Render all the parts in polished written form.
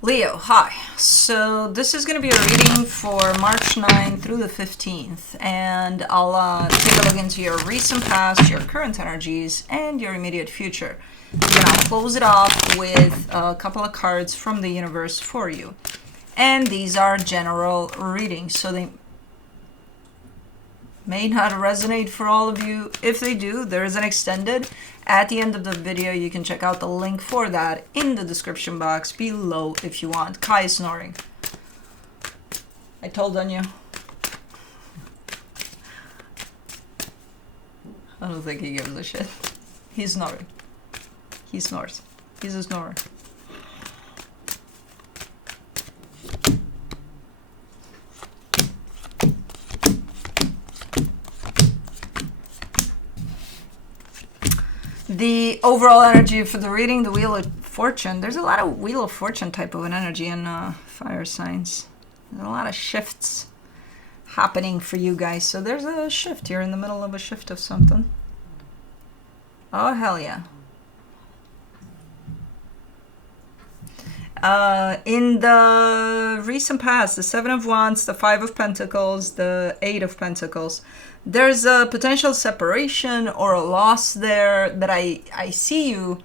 Leo, hi. So this is going to be a reading for March 9th through the 15th, and I'll take a look into your recent past, your current energies, and your immediate future. Then I'll close it off with a couple of cards from the universe for you. And these are general readings, so they may not resonate for all of you. If they do, there is an extended. At the end of the video, you can check out the link for that in the description box below if you want. Kai is snoring. I told on you. I don't think he gives a shit. He's snoring. He snores. He's a snorer. The overall energy for the reading, the Wheel of Fortune. There's a lot of Wheel of Fortune type of an energy in fire signs. There's a lot of shifts happening for you guys. So there's a shift. You're in the middle of a shift of something. Oh, hell yeah. In the recent past, the Seven of Wands, the Five of Pentacles, the Eight of Pentacles, there's a potential separation or a loss there that I see you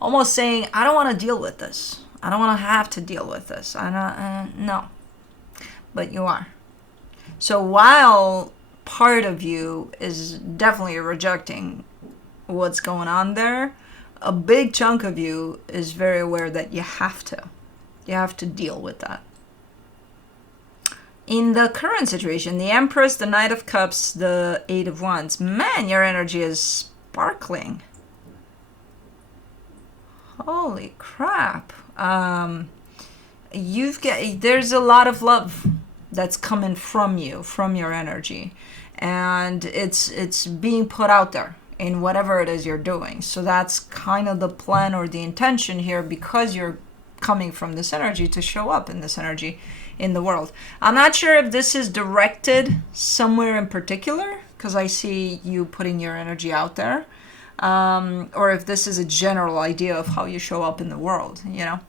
almost saying, I don't want to deal with this. I don't want to have to deal with this. No. But you are. So while part of you is definitely rejecting what's going on there, a big chunk of you is very aware that you have to. You have to deal with that. In the current situation, the Empress, the Knight of Cups, the Eight of Wands. Man, your energy is sparkling. Holy crap. There's a lot of love that's coming from you, from your energy. And it's being put out there in whatever it is you're doing. So that's kind of the plan or the intention here, because you're coming from this energy to show up in this energy in the world. I'm not sure if this is directed somewhere in particular, because I see you putting your energy out there, or if this is a general idea of how you show up in the world, you know.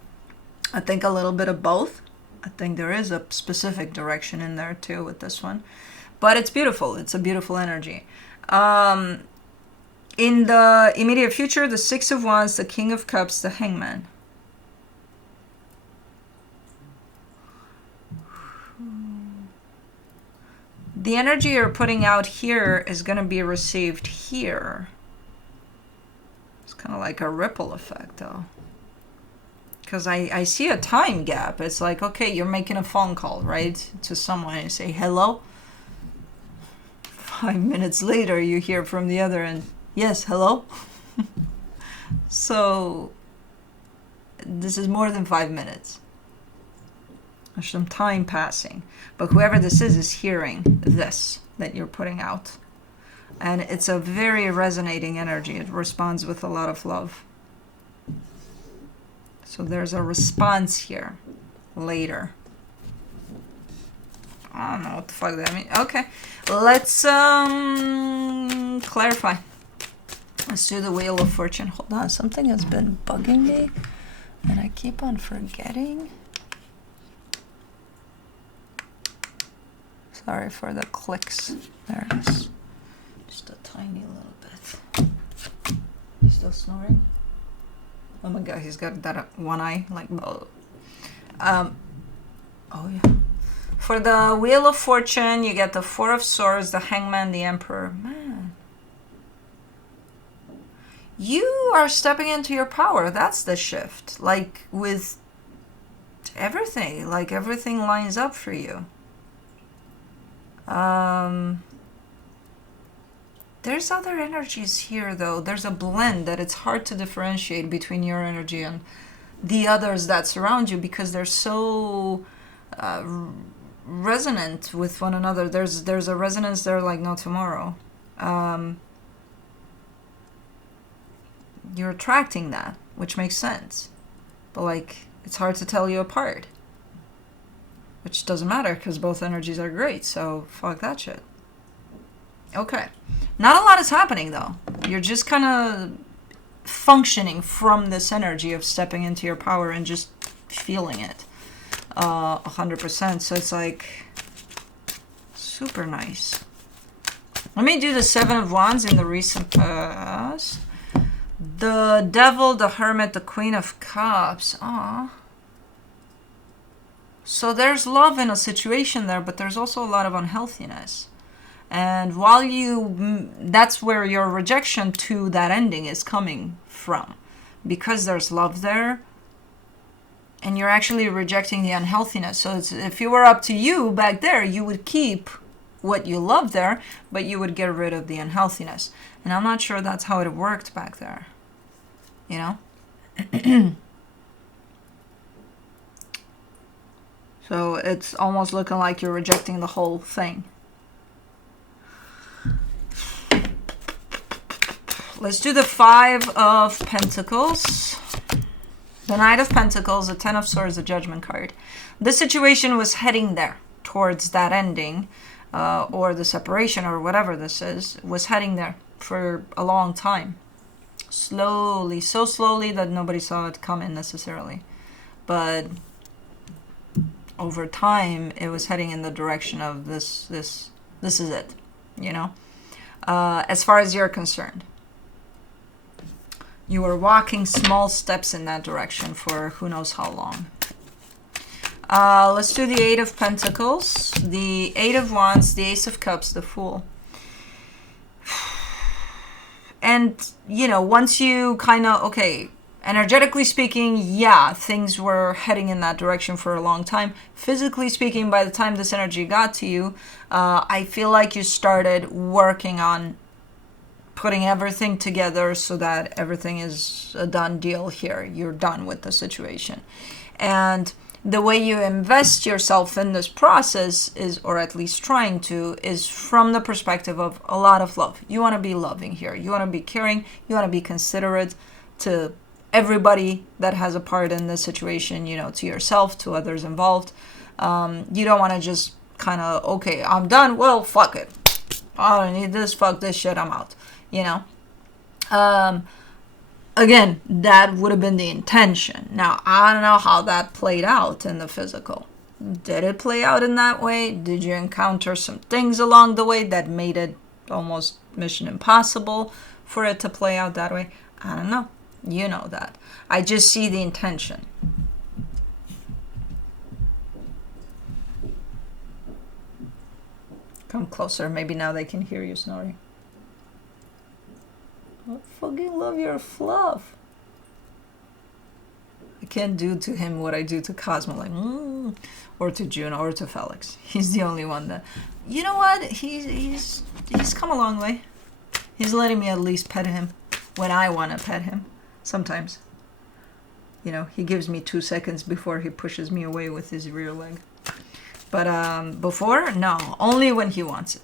I think a little bit of both. I think there is a specific direction in there too with this one. But it's beautiful. It's a beautiful energy. In the immediate future, the Six of Wands, the King of Cups, the Hangman. The energy you're putting out here is going to be received here. It's kind of like a ripple effect, though. Because I see a time gap. It's like, okay, you're making a phone call, right, to someone and say, hello. 5 minutes later, you hear from the other end, yes, hello. So this is more than 5 minutes. There's some time passing. But whoever this is hearing this that you're putting out. And it's a very resonating energy. It responds with a lot of love. So there's a response here later. I don't know what the fuck that means. Okay, let's clarify. Let's do the Wheel of Fortune. Hold on, something has been bugging me and I keep on forgetting. Sorry for the clicks. There it is. Just a tiny little bit. He's still snoring? Oh my god, he's got that one eye, like, oh yeah. For the Wheel of Fortune, you get the Four of Swords, the Hangman, the Emperor. Man. You are stepping into your power. That's the shift. Like, with everything. Like, everything lines up for you. There's other energies here, though. There's a blend that it's hard to differentiate between your energy and the others that surround you, because they're so resonant with one another. There's a resonance there like no tomorrow. You're attracting that, which makes sense. But, like, it's hard to tell you apart. Which doesn't matter, because both energies are great, so fuck that shit. Okay. Not a lot is happening, though. You're just kind of functioning from this energy of stepping into your power and just feeling it 100%. So it's like super nice. Let me do the Seven of Wands in the recent past. The Devil, the Hermit, the Queen of Cups. So there's love in a situation there, but there's also a lot of unhealthiness. And while that's where your rejection to that ending is coming from. Because there's love there, and you're actually rejecting the unhealthiness. So if it were up to you back there, you would keep what you love there, but you would get rid of the unhealthiness. And I'm not sure that's how it worked back there. You know? So it's almost looking like you're rejecting the whole thing. Let's do the Five of Pentacles. The Knight of Pentacles, the Ten of Swords, the Judgment card. This situation was heading there, towards that ending, or the separation, or whatever this is, was heading there for a long time. Slowly, so slowly that nobody saw it coming necessarily. But over time, it was heading in the direction of this is it, you know? As far as you're concerned. You were walking small steps in that direction for who knows how long. Let's do the Eight of Pentacles, the Eight of Wands, the Ace of Cups, the Fool. And, you know, once you kind of, okay, energetically speaking, yeah, things were heading in that direction for a long time. Physically speaking, by the time this energy got to you, I feel like you started working on putting everything together so that everything is a done deal here. You're done with the situation. And the way you invest yourself in this process is, or at least trying to, is from the perspective of a lot of love. You want to be loving here. You want to be caring. You want to be considerate to everybody that has a part in this situation, you know, to yourself, to others involved. You don't want to just kind of, okay, I'm done. Well, fuck it. I don't need this. Fuck this shit. I'm out. You know? Again, that would have been the intention. Now, I don't know how that played out in the physical. Did it play out in that way? Did you encounter some things along the way that made it almost mission impossible for it to play out that way? I don't know. You know that. I just see the intention. Come closer. Maybe now they can hear you snoring. I fucking love your fluff. I can't do to him what I do to Cosmo, like, or to Juno, or to Felix. He's the only one that, you know what? He's come a long way. He's letting me at least pet him when I want to pet him. Sometimes, you know, he gives me 2 seconds before he pushes me away with his rear leg. But before, no, only when he wants it.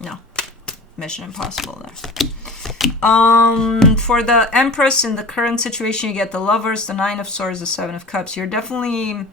No, mission impossible there. For the Empress, in the current situation, you get the Lovers, the Nine of Swords, the Seven of Cups. You're definitely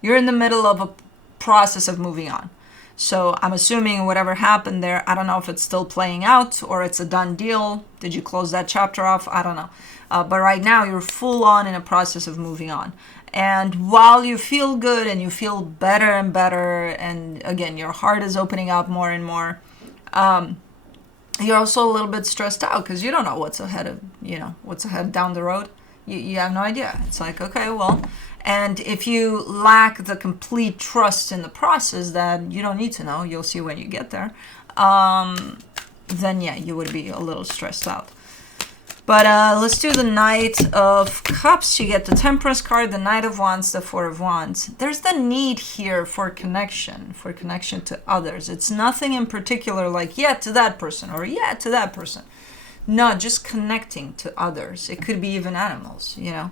you're in the middle of a process of moving on. So I'm assuming whatever happened there, I don't know if it's still playing out or it's a done deal. Did you close that chapter off? I don't know. But right now you're full on in a process of moving on. And while you feel good and you feel better and better, and again, your heart is opening up more and more, you're also a little bit stressed out because you don't know what's ahead of, you know, what's ahead down the road. You have no idea. It's like, okay, well, and if you lack the complete trust in the process that you don't need to know, you'll see when you get there, then yeah, you would be a little stressed out. But let's do the Knight of Cups. You get the Temperance card, the Knight of Wands, the Four of Wands. There's the need here for connection to others. It's nothing in particular like, yeah, to that person or yeah, to that person. No, just connecting to others. It could be even animals, you know.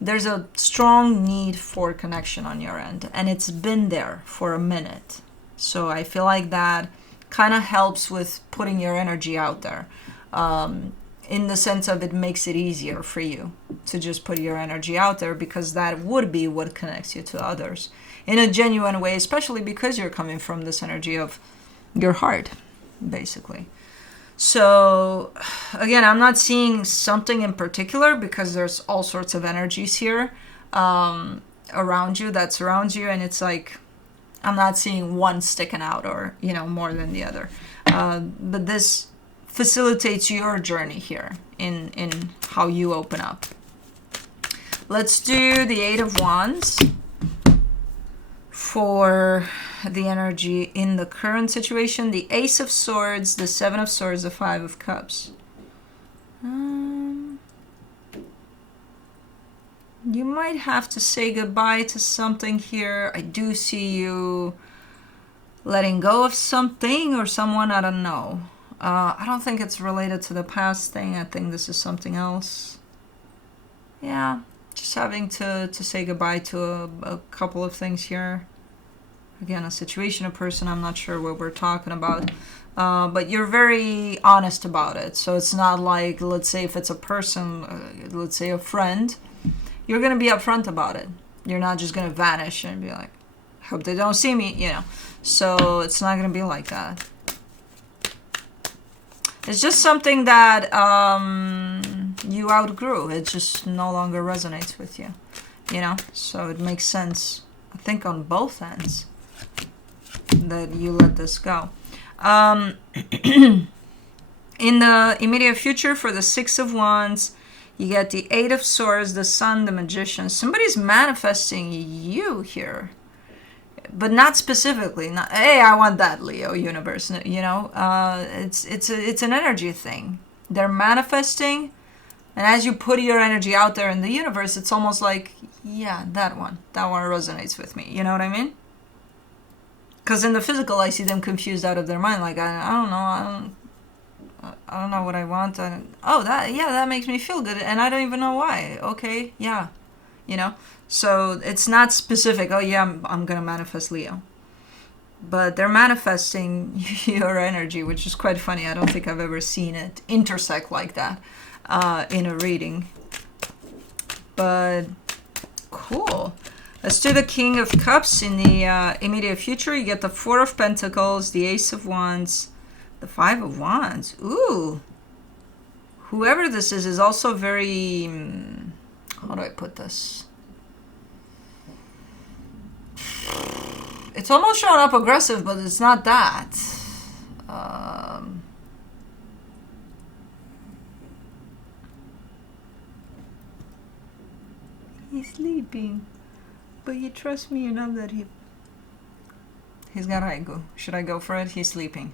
There's a strong need for connection on your end, and it's been there for a minute. So I feel like that kind of helps with putting your energy out there. In the sense of it makes it easier for you to just put your energy out there, because that would be what connects you to others in a genuine way, especially because you're coming from this energy of your heart, basically. So again, I'm not seeing something in particular because there's all sorts of energies here around you that surrounds you, and it's like I'm not seeing one sticking out or more than the other. But this facilitates your journey here in how you open up. Let's do the Eight of Wands for the energy in the current situation. The Ace of Swords, the Seven of Swords, the Five of Cups. You might have to say goodbye to something here. I do see you letting go of something or someone, I don't know. I don't think it's related to the past thing. I think this is something else. Yeah, just having to say goodbye to a couple of things here. Again, a situation, a person, I'm not sure what we're talking about. But you're very honest about it. So it's not like, let's say if it's a person, let's say a friend, you're going to be upfront about it. You're not just going to vanish and be like, hope they don't see me, So it's not going to be like that. It's just something that you outgrew. It just no longer resonates with you, So it makes sense, I think, on both ends that you let this go. In the immediate future, for the Six of Wands, you get the Eight of Swords, the Sun, the Magician. Somebody's manifesting you here, but not specifically. Not, hey, I want that, Leo universe. It's an energy thing. They're manifesting, and as you put your energy out there in the universe, it's almost like, yeah, that one resonates with me. You know what I mean? Because in the physical, I see them confused out of their mind. Like, I don't know. I don't know what I want. That makes me feel good. And I don't even know why. Okay, yeah. So it's not specific. Oh, yeah, I'm going to manifest Leo. But they're manifesting your energy, which is quite funny. I don't think I've ever seen it intersect like that in a reading. But cool. Let's do the King of Cups in the immediate future. You get the Four of Pentacles, the Ace of Wands, the Five of Wands. Ooh. Whoever this is also very... how do I put this? It's almost showing up aggressive, but it's not that. He's sleeping. But you trust me, you know that he's got ego. Should I go for it? He's sleeping.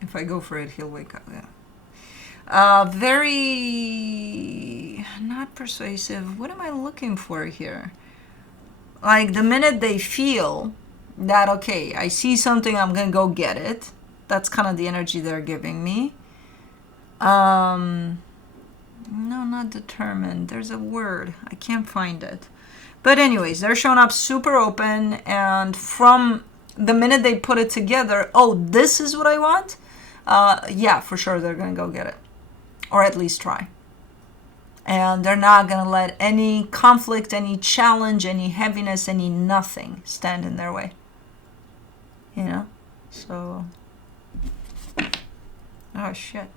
If I go for it, he'll wake up. Yeah. Very not persuasive. What am I looking for here? Like the minute they feel that, okay, I see something, I'm gonna go get it. That's kind of the energy they're giving me. No, not determined. There's a word. I can't find it. But anyways, they're showing up super open, and from the minute they put it together, oh, this is what I want? Yeah, for sure they're going to go get it. Or at least try. And they're not going to let any conflict, any challenge, any heaviness, any nothing stand in their way. So... oh, shit.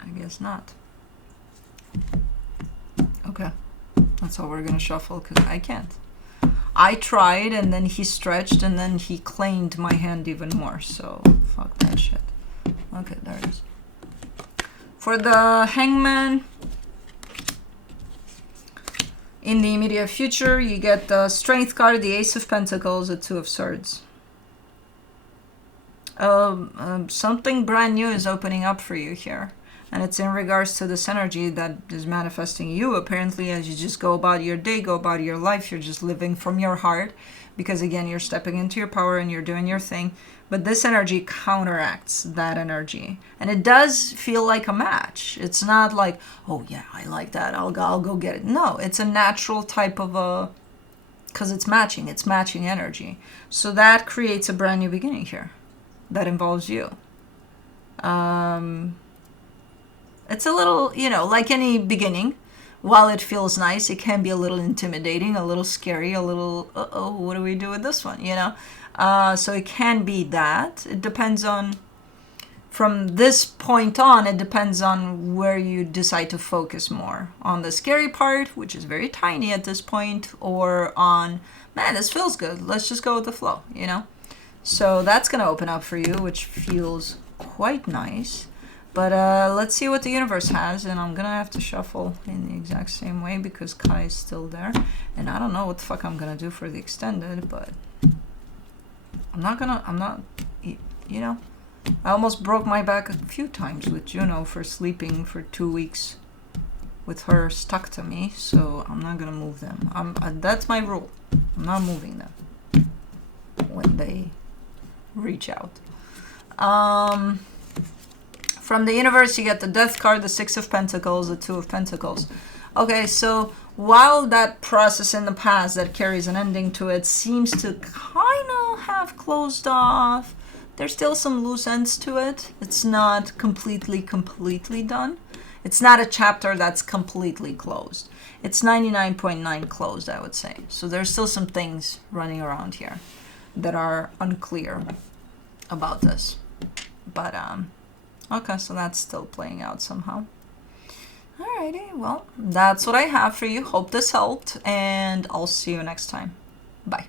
I guess not. Okay. That's all we're going to shuffle because I can't. I tried and then he stretched and then he claimed my hand even more. So, fuck that shit. Okay, there it is. For the Hangman, in the immediate future, you get the Strength card, the Ace of Pentacles, the Two of Swords. Something brand new is opening up for you here. And it's in regards to this energy that is manifesting you, apparently, as you just go about your day, go about your life. You're just living from your heart. Because, again, you're stepping into your power and you're doing your thing. But this energy counteracts that energy. And it does feel like a match. It's not like, oh, yeah, I like that. I'll go get it. No, it's a natural type of a... because it's matching. It's matching energy. So that creates a brand new beginning here. That involves you. It's a little, like any beginning, while it feels nice, it can be a little intimidating, a little scary, a little, uh-oh, what do we do with this one, you know? So it can be that. It depends on, from this point on, it depends on where you decide to focus more. On the scary part, which is very tiny at this point, or on, man, this feels good. Let's just go with the flow, you know? So that's going to open up for you, which feels quite nice. But let's see what the universe has, and I'm going to have to shuffle in the exact same way because Kai is still there. And I don't know what the fuck I'm going to do for the extended, but I'm not, you know, I almost broke my back a few times with Juno for sleeping for 2 weeks with her stuck to me, so I'm not going to move them. That's my rule. I'm not moving them when they reach out. From the universe, you get the Death card, the Six of Pentacles, the Two of Pentacles. Okay, so while that process in the past that carries an ending to it seems to kind of have closed off, there's still some loose ends to it. It's not completely done. It's not a chapter that's completely closed. It's 99.9 closed, I would say. So there's still some things running around here that are unclear about this. But, okay, so that's still playing out somehow. Alrighty, well, that's what I have for you. Hope this helped, and I'll see you next time. Bye.